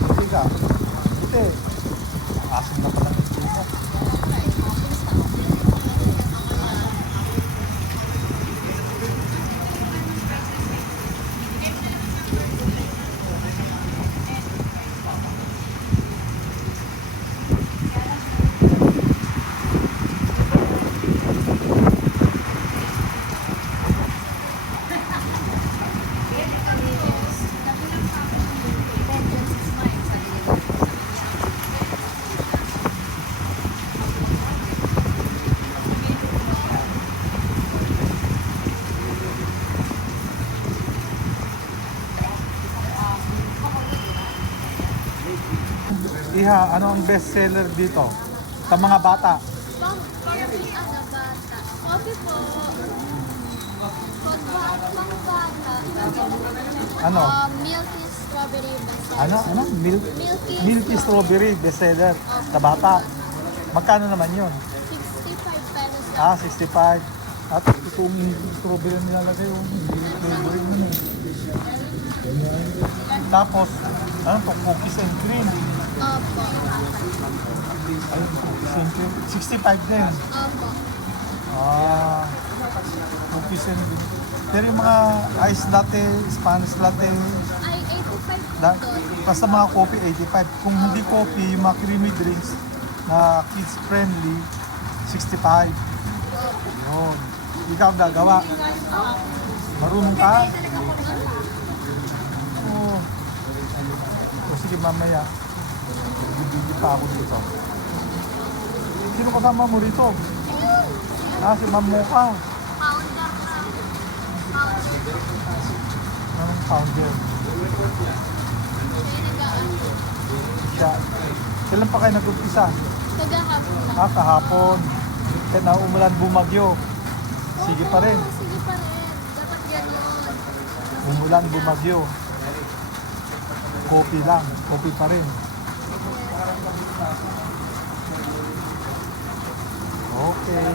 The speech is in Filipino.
Hindi ka. Hindi. Asin na pala ng tingnan. Iha, ano ang best seller dito? Sa mga bata? Coffee ano bata? Coffee po. Pang bata. Ano? Milky strawberry bestseller. Ano? Milky Milky strawberry best seller sa bata. Magkano naman yun? 65 pesos lang. Ah, 65. At itong strawberry nilalagay yung strawberry mo. Tapos, ano to? Cookies and cream. Opo. Ay, cookies and cream. 65 din. Opo. Ah, cookies and cream. Pero yung mga ice latte, Spanish latte, Ay, 85 po doon. basta mga coffee, 85. Kung hindi coffee, yung mga creamy drinks na kids friendly, 65. Yun. Ikaw gagawa. Marunong ka? Oo. O sige, mamaya. Bibili pa ako dito. Sino kasama mo rito? Ah, si Ma'am Mocha. Founder na. Founder. Anong founder? Kaya nag-aano. Siya. Kailan pa kayo nag-umpisa? Tagahapon lang. Ah, kahapon. Kaya na umulan bumagyo. Sige pa rin. Oo, sige pa rin. Dapat gano'n. Umulan bumagyo. Coffee lang. Coffee pa rin. Okay.